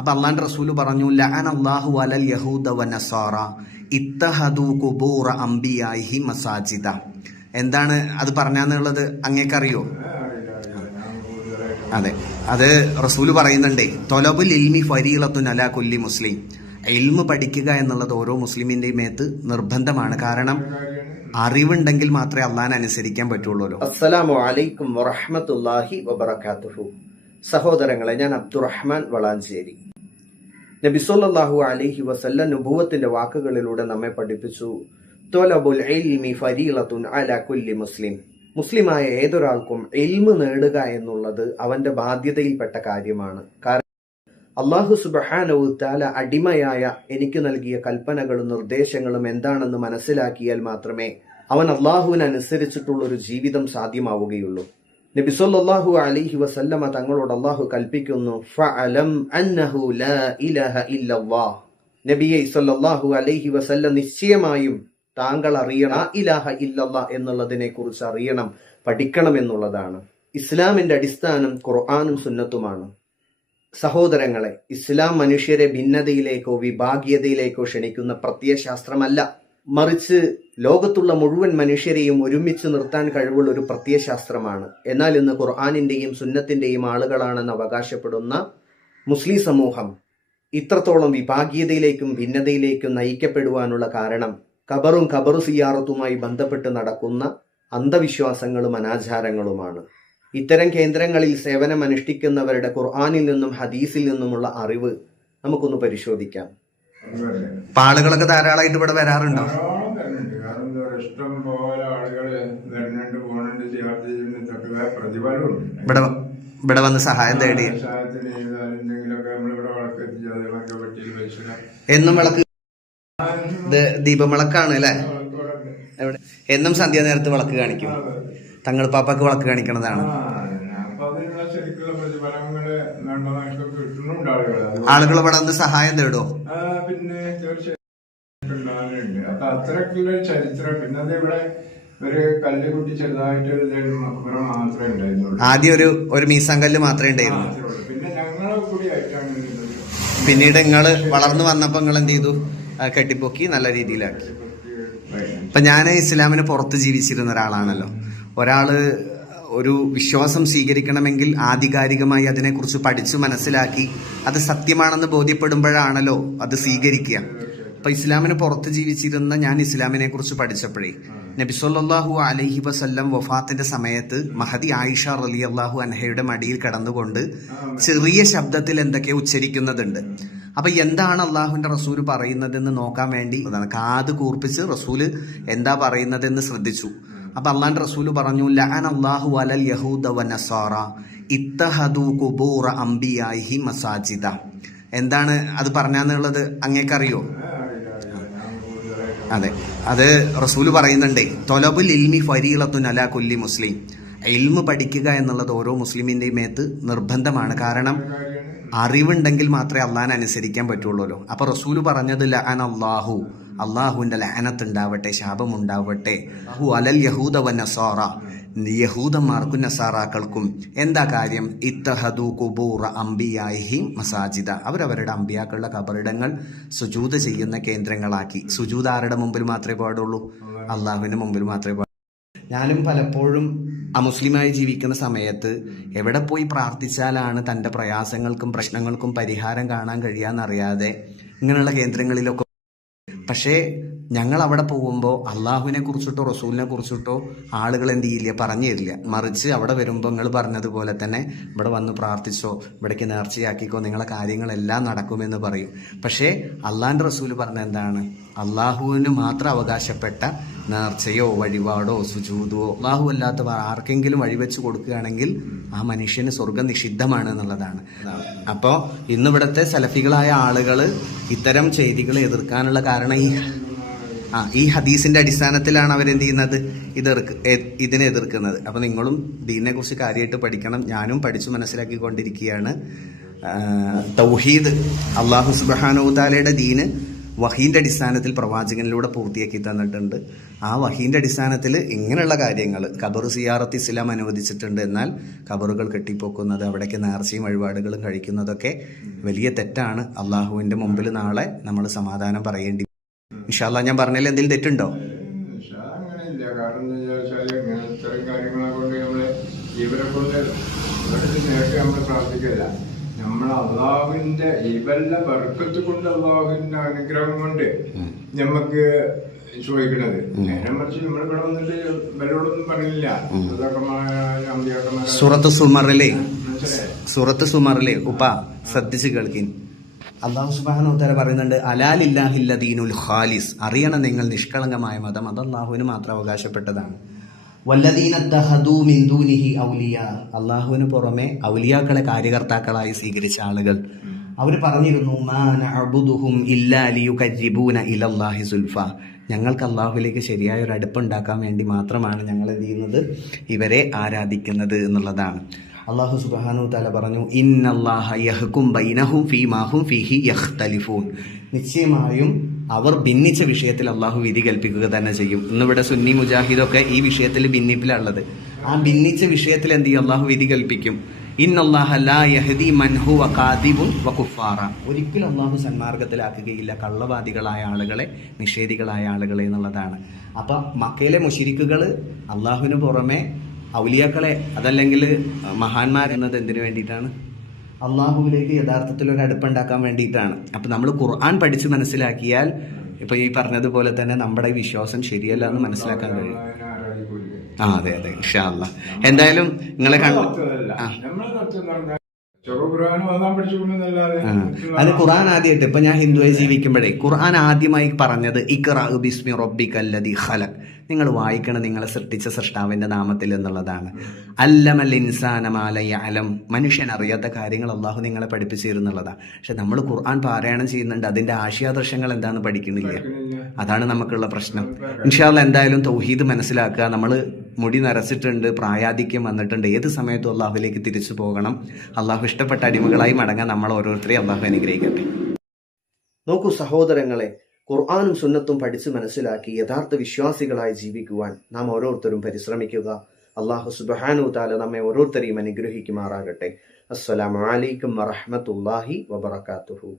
അപ്പൊ അള്ളാന്റെ റസൂല് പറഞ്ഞു ലഅനല്ലാഹു അലൽ യഹൂദ വനസാറ ഇത്തഹദു ഖുബൂറ അംബിയാഇഹി മസാജിദ. എന്താണ് അത് പറഞ്ഞാന്നുള്ളത് അങ്ങേക്കറിയോ? അതെ, അത് റസൂല് പറയുന്നുണ്ടേ, തൊലബുൽ ഇൽമി ഫരീളത്തുൻ അലാ കുല്ലി മുസ്ലിം. ഇൽമ് പഠിക്കുക എന്നുള്ളത് ഓരോ മുസ്ലിമിന്റെയും മേത്ത് നിർബന്ധമാണ്. കാരണം അറിവുണ്ടെങ്കിൽ മാത്രമേ അള്ളാഹനെ അനുസരിക്കാൻ പറ്റുള്ളൂ. അസ്സലാമു അലൈക്കും വറഹ്മത്തുള്ളാഹി വബറകാതുഹു. സഹോദരങ്ങളെ, ഞാൻ അബ്ദുറഹ്മാൻ വളാഞ്ചേരി. നബി സല്ലല്ലാഹു അലൈഹി വസല്ലം നുബുവത്തിന്റെ വാക്കുകളിലൂടെ നമ്മെ പഠിപ്പിച്ചു, തൊലബുൽ ഇൽമി ഫരീളത്തുൻ അലാ കുല്ലി മുസ്ലിം. മുസ്ലിമായ ഏതൊരാൾക്കും ഇൽമ് നേടുക എന്നുള്ളത് അവന്റെ ബാധ്യതയിൽപ്പെട്ട കാര്യമാണ്. കാരണം അല്ലാഹു സുബ്ഹാനഹു തആല അടിമയായ എനിക്ക് നൽകിയ കൽപ്പനകളും നിർദ്ദേശങ്ങളും എന്താണെന്ന് മനസ്സിലാക്കിയാൽ മാത്രമേ അവൻ അല്ലാഹുവിനനുസരിച്ചിട്ടുള്ള ഒരു ജീവിതം സാധ്യമാവുകയുള്ളൂ. നബി സല്ലല്ലാഹു അലൈഹി വസല്ലമ തങ്ങളോട് അല്ലാഹു കൽപ്പിക്കുന്നു, ഫഅലം അന്നഹു ലാ ഇലാഹ ഇല്ലല്ലാഹ്. നബിയെ സല്ലല്ലാഹു അലൈഹി വസല്ലം നിശ്ചയമായും താങ്കൾ അറിയണം, ലാ ഇലാഹ ഇല്ലല്ലാഹ് എന്നുള്ളതിനെ കുറിച്ച് അറിയണം, പഠിക്കണം എന്നുള്ളതാണ്. ഇസ്ലാമിന്റെ അടിസ്ഥാനം ഖുർആനും സുന്നത്തുമാണ്. സഹോദരങ്ങളെ, ഇസ്ലാം മനുഷ്യരെ ഭിന്നതയിലേക്കോ വിഭാഗീയതയിലേക്കോ ക്ഷണിക്കുന്ന പ്രത്യയശാസ്ത്രമല്ല, മറിച്ച് ലോകത്തുള്ള മുഴുവൻ മനുഷ്യരെയും ഒരുമിച്ച് നിർത്താൻ കഴിവുള്ള ഒരു പ്രത്യയശാസ്ത്രമാണ്. എന്നാൽ ഇന്ന് ഖുർആനിന്റെയും സുന്നത്തിന്റെയും ആളുകളാണെന്ന് അവകാശപ്പെടുന്ന മുസ്ലിം സമൂഹം ഇത്രത്തോളം വിഭാഗീയതയിലേക്കും ഭിന്നതയിലേക്കും നയിക്കപ്പെടുവാനുള്ള കാരണം ഖബറും ഖബറു സിയാറത്തുമായി ബന്ധപ്പെട്ട് നടക്കുന്ന അന്ധവിശ്വാസങ്ങളും അനാചാരങ്ങളുമാണ്. ഇത്തരം കേന്ദ്രങ്ങളിൽ സേവനം അനുഷ്ഠിക്കുന്നവരുടെ ഖുർആനിൽ നിന്നും ഹദീസിൽ നിന്നുമുള്ള അറിവ് നമുക്കൊന്ന് പരിശോധിക്കാം. ആളുകളൊക്കെ ധാരാളമായിട്ട് ഇവിടെ വരാറുണ്ടോ? ഇഷ്ടം പോലെ ആളുകൾ വരുന്നുണ്ട്, പോകുന്നുണ്ട്, ഇവിടെ വന്ന് സഹായം തേടി എന്നും വിളക്ക് ദീപവിളക്കാണ് അല്ലെ? എവിടെ എന്നും സന്ധ്യ നേരത്ത് വിളക്ക് കാണിക്കും. തങ്ങൾ പാപ്പാക്ക് വിളക്ക് കാണിക്കണതാണ്. ആളുകൾ ഇവിടെ വന്ന് സഹായം തേടോ? പിന്നെ തീർച്ചയായും അപ്പൊ അത്രക്കുള്ള ചരിത്രം. പിന്നെ അത് ഇവിടെ ഒരു കല്ല് കുട്ടി ചെറുതായിട്ട് മാത്രമേ ഉണ്ടായിരുന്നുള്ളൂ. ആദ്യം ഒരു മീസാൻ കല്ല് മാത്രമേ ഉണ്ടായിരുന്നു. പിന്നെ ഞങ്ങളെ കൂടി ആയിട്ടാണ്. പിന്നീട് നിങ്ങള് വളർന്നു വന്നപ്പോ നിങ്ങൾ എന്ത് ചെയ്തു? കെട്ടിപ്പൊക്കി നല്ല രീതിയിലാക്കി. ഇപ്പൊ ഞാൻ ഇസ്ലാമിന് പുറത്ത് ജീവിച്ചിരുന്ന ഒരാളാണല്ലോ. ഒരാള് ഒരു വിശ്വാസം സ്വീകരിക്കണമെങ്കിൽ ആധികാരികമായി അതിനെക്കുറിച്ച് പഠിച്ചു മനസ്സിലാക്കി അത് സത്യമാണെന്ന് ബോധ്യപ്പെടുമ്പോഴാണല്ലോ അത് സ്വീകരിക്കുക. അപ്പൊ ഇസ്ലാമിന് പുറത്ത് ജീവിച്ചിരുന്ന ഞാൻ ഇസ്ലാമിനെ കുറിച്ച് പഠിച്ചപ്പോഴേ നബി സല്ലല്ലാഹു അലൈഹി വസല്ലം വഫാത്തിന്റെ സമയത്ത് മഹദി ആയിഷ റളിയല്ലാഹു അൻഹയുടെ മടിയിൽ കിടന്നുകൊണ്ട് ചെറിയ ശബ്ദത്തിൽ എന്തൊക്കെയോ ഉച്ചരിക്കുന്നതുണ്ട്. അപ്പൊ എന്താണ് അള്ളാഹുവിന്റെ റസൂല് പറയുന്നതെന്ന് നോക്കാൻ വേണ്ടി കാത് കൂർപ്പിച്ച് റസൂല് എന്താ പറയുന്നതെന്ന് ശ്രദ്ധിച്ചു. അപ്പൊ അള്ളാന്റെ റസൂല് പറഞ്ഞു, ലഅനല്ലാഹു അലൽ യഹൂദ വനസാറ ഇത്തഹദു ഖുബൂറ അംബിയാഇഹി മസാജിദ. എന്താണ് അത് പറഞ്ഞാന്നുള്ളത് അങ്ങേക്കറിയോ? അതെ, അത് റസൂല് പറയുന്നുണ്ടേ, തൊലബുൽ ഇൽമി ഫരീളത്തുൻ അലാ കുല്ലി മുസ്ലിം. ഇൽമ് പഠിക്കുക എന്നുള്ളത് ഓരോ മുസ്ലിമിന്റെയും മേത്ത് നിർബന്ധമാണ്. കാരണം അറിവുണ്ടെങ്കിൽ മാത്രമേ അള്ളാഹനെ അനുസരിക്കാൻ പറ്റുള്ളൂ. അപ്പൊ റസൂല് പറഞ്ഞത് ലഅനല്ലാഹു, അള്ളാഹുവിന്റെ ലഅനത്ത് ഉണ്ടാവട്ടെ, ശാപം ഉണ്ടാവട്ടെ, അലൽ യഹൂദ വനസാറ, യഹൂദന്മാർക്കും നസാറാക്കൾക്കും. എന്താ കാര്യം? ഇത്തഹദു ഖുബൂറ അംബിയാഇഹി മസാജിദ. അവരവരുടെ അമ്പിയാക്കളുടെ കബറിടങ്ങൾ സുജൂദ് ചെയ്യുന്ന കേന്ദ്രങ്ങളാക്കി. സുജൂദ് ആരുടെ മുമ്പിൽ മാത്രമേ പാടുള്ളൂ? അള്ളാഹുവിന്റെ മുമ്പിൽ മാത്രമേ പാടുള്ളൂ. ഞാനും പലപ്പോഴും അമുസ്ലിമായി ജീവിക്കുന്ന സമയത്ത് എവിടെ പോയി പ്രാർത്ഥിച്ചാലാണ് തൻ്റെ പ്രയാസങ്ങൾക്കും പ്രശ്നങ്ങൾക്കും പരിഹാരം കാണാൻ കഴിയാന്നറിയാതെ ഇങ്ങനെയുള്ള കേന്ദ്രങ്ങളിലൊക്കെ. പക്ഷേ ഞങ്ങൾ അവിടെ പോകുമ്പോൾ അള്ളാഹുവിനെ കുറിച്ചിട്ടോ റസൂലിനെ കുറിച്ചിട്ടോ ആളുകൾ എന്ത് ചെയ്യില്ല, പറഞ്ഞു തരില്ല. മറിച്ച് അവിടെ വരുമ്പോൾ നിങ്ങൾ പറഞ്ഞതുപോലെ തന്നെ ഇവിടെ വന്ന് പ്രാർത്ഥിച്ചോ, ഇവിടേക്ക് നേർച്ചയാക്കിക്കോ, നിങ്ങളെ കാര്യങ്ങളെല്ലാം നടക്കുമെന്ന് പറയും. പക്ഷേ അള്ളാഹിൻ്റെ റസൂല് പറഞ്ഞ എന്താണ്? അള്ളാഹുവിന് മാത്രം അവകാശപ്പെട്ട നേർച്ചയോ വഴിപാടോ സുജൂദോ അള്ളാഹു അല്ലാത്ത ആർക്കെങ്കിലും വഴിവെച്ച് കൊടുക്കുകയാണെങ്കിൽ ആ മനുഷ്യന് സ്വർഗം നിഷിദ്ധമാണ് എന്നുള്ളതാണ്. അപ്പോൾ ഇന്നിവിടുത്തെ സലഫികളായ ആളുകൾ ഇത്തരം ചെയ്തികളെ എതിർക്കാനുള്ള കാരണം ഈ ഹദീസിന്റെ അടിസ്ഥാനത്തിലാണ് അവരെന്ത് ചെയ്യുന്നത്? ഇതിനെ എതിർക്കുന്നത്. അപ്പൊ നിങ്ങളും ദീനിനെ കുറിച്ച് കാര്യമായിട്ട് പഠിക്കണം. ഞാനും പഠിച്ചു മനസ്സിലാക്കിക്കൊണ്ടിരിക്കുകയാണ്. തൗഹീദ്, അല്ലാഹു സുബ്ഹാനഹു തആലയുടെ ദീന് വഹീൻ്റെ അടിസ്ഥാനത്തിൽ പ്രവാചകനിലൂടെ പൂർത്തിയാക്കി തന്നിട്ടുണ്ട്. ആ വഹീൻ്റെ അടിസ്ഥാനത്തിൽ ഇങ്ങനെയുള്ള കാര്യങ്ങൾ ഖബർ സിയാറത്ത് ഇസ്ലാം അനുവദിച്ചിട്ടുണ്ട്. എന്നാൽ ഖബറുകൾ കെട്ടിപ്പോക്കുന്നത്, അവിടേക്ക് നേർച്ചയും വഴിപാടുകളും കഴിക്കുന്നതൊക്കെ വലിയ തെറ്റാണ്. അള്ളാഹുവിൻ്റെ മുമ്പിൽ നാളെ നമ്മൾ സമാധാനം പറയേണ്ടി. ഇൻഷാ അല്ലാഹ് ഞാൻ പറഞ്ഞതിൽ എന്തെങ്കിലും തെറ്റുണ്ടോ? അങ്ങനെയില്ല. കാരണം എന്താ വെച്ചാൽ ഇങ്ങനെ ഇത്തരം കാര്യങ്ങളെ കൊണ്ട് നമ്മള് ഇവരെ കൊണ്ട് ഇവരുടെ നേരത്തെ നമ്മൾ പ്രാർത്ഥിക്കില്ല. നമ്മൾ അള്ളാഹുവിന്റെ ഇവരുടെ ബർക്കത്ത് കൊണ്ട് അള്ളാഹുവിന്റെ അനുഗ്രഹം കൊണ്ട് നമുക്ക് ചോദിക്കണത്. നേരെ മറിച്ച് നമ്മളിവിടെ വന്നിട്ട് ഇവരോടൊന്നും പറഞ്ഞില്ല. സൂറത്ത് സുമറിലെ ഉപ്പ ശ്രദ്ധിച്ച് കേൾക്കിൻ. അള്ളാഹു സുബ്ഹാനഹു വ തആല പറയുന്നുണ്ട്, അലാലില്ലാഹില്ല ദീനുൽ ഖാലിസ്, അറിയണം നിങ്ങൾ നിഷ്കളങ്കമായ മതം അത് അള്ളാഹുവിന് മാത്രം അവകാശപ്പെട്ടതാണ്. വല്ലദീന തഹദൂ മിൻ ദൂനിഹി ഔലിയ, അള്ളാഹുവിന് പുറമെ ഔലിയാക്കളെ കാര്യകർത്താക്കളായി സ്വീകരിച്ച ആളുകൾ അവർ പറഞ്ഞിരുന്നു, മാ നഅബുദുഹും ഇല്ലാ ലിയുഖർരിബൂന ഇലല്ലാഹി സുൽഫ, ഞങ്ങൾക്ക് അള്ളാഹുവിലേക്ക് ശരിയായ ഒരു അടുപ്പുണ്ടാക്കാൻ വേണ്ടി മാത്രമാണ് ഞങ്ങൾ എന്ത് ചെയ്യുന്നത്, ഇവരെ ആരാധിക്കുന്നത് എന്നുള്ളതാണ്. അള്ളാഹു സുബ്ഹാനഹു വ തആല പറഞ്ഞു, ഇന്നല്ലാഹ യഹ്കും ബൈനഹും ഫീമാ ഹും ഫീഹി യഖ്തലിഫൂൻ, നിശ്ചയമായും അവർ ഭിന്നിച്ച വിഷയത്തിൽ അള്ളാഹു വിധി കൽപ്പിക്കുക തന്നെ ചെയ്യും. ഇന്നിവിടെ സുന്നി മുജാഹിദൊക്കെ ഈ വിഷയത്തിൽ ഭിന്നിപ്പിലുള്ളത്. ആ ഭിന്നിച്ച വിഷയത്തിൽ എന്ത് ചെയ്യും, അള്ളാഹു വിധി കൽപ്പിക്കും. ഇന്നല്ലാഹ ലാ യഹ്ദി മൻ ഹുവ കാദിബുൻ വ കുഫാറ, ഒരിക്കലും അള്ളാഹു സന്മാർഗത്തിലാക്കുകയില്ല കള്ളവാദികളായ ആളുകളെ, നിഷേധികളായ ആളുകളെ എന്നുള്ളതാണ്. അപ്പം മക്കയിലെ മുശ്രിക്കുകൾ അള്ളാഹുവിന് പുറമെ ഔലിയാക്കളെ അതല്ലെങ്കിൽ മഹാന്മാരെന്നത് എന്തിനു വേണ്ടിയിട്ടാണ്? അള്ളാഹുവിലേക്ക് യഥാർത്ഥത്തിൽ ഒരു അടുപ്പുണ്ടാക്കാൻ വേണ്ടിയിട്ടാണ്. അപ്പം നമ്മൾ ഖുർആൻ പഠിച്ച് മനസ്സിലാക്കിയാൽ ഇപ്പം ഈ പറഞ്ഞതുപോലെ തന്നെ നമ്മുടെ വിശ്വാസം ശരിയല്ല എന്ന് മനസ്സിലാക്കാൻ കഴിയും. അതെ അതെ, ഇൻഷാ അല്ലാഹ്. എന്തായാലും നിങ്ങളെ അത് ഖുർആൻ ആദ്യമായിട്ട് ഇപ്പൊ ഞാൻ ഹിന്ദുവായി ജീവിക്കുമ്പോഴേ ഖുർആൻ ആദ്യമായി പറഞ്ഞത് ഇഖ്റ ബിസ്മി റബ്ബിക്കല്ലദീ ഖലഖ്, നിങ്ങൾ വായിക്കണം നിങ്ങളെ സൃഷ്ടിച്ച സൃഷ്ടാവിന്റെ നാമത്തിൽ എന്നുള്ളതാണ്. അല്ലമൽ ഇൻസാന മാ ലാ യഅലം, മനുഷ്യൻ അറിയാത്ത കാര്യങ്ങൾ അള്ളാഹു നിങ്ങളെ പഠിപ്പിച്ചിരുന്നുള്ളതാണ്. പക്ഷെ നമ്മൾ ഖുർആൻ പാരായണം ചെയ്യുന്നുണ്ട്, അതിന്റെ ആശയാദർശങ്ങൾ എന്താണെന്ന് പഠിക്കുന്നില്ല. അതാണ് നമുക്കുള്ള പ്രശ്നം. ഇൻഷാ അല്ലാഹ് എന്തായാലും തൗഹീദ് മനസ്സിലാക്കുക. നമ്മൾ മുടി നരച്ചിട്ടുണ്ട്, പ്രായാധിക്യം വന്നിട്ടുണ്ട്, ഏത് സമയത്തും അള്ളാഹുവിലേക്ക് തിരിച്ചു പോകണം. അള്ളാഹു ഇഷ്ടപ്പെട്ട അടിമകളായി മടങ്ങാൻ നമ്മൾ ഓരോരുത്തരെയും അള്ളാഹു അനുഗ്രഹിക്കട്ടെ. നോക്കൂ സഹോദരങ്ങളെ, ഖുർആനും സുന്നത്തും പഠിച്ച് മനസ്സിലാക്കി യഥാർത്ഥ വിശ്വാസികളായി ജീവിക്കുവാൻ നാം ഓരോരുത്തരും പരിശ്രമിക്കുക. അല്ലാഹു സുബ്ഹാനഹു വ തആല നമ്മെ ഓരോരുത്തരെയും അനുഗ്രഹിക്കുമാറാകട്ടെ. അസ്സലാമു അലൈക്കും വറഹ്മത്തുള്ളാഹി വബറകാതുഹു.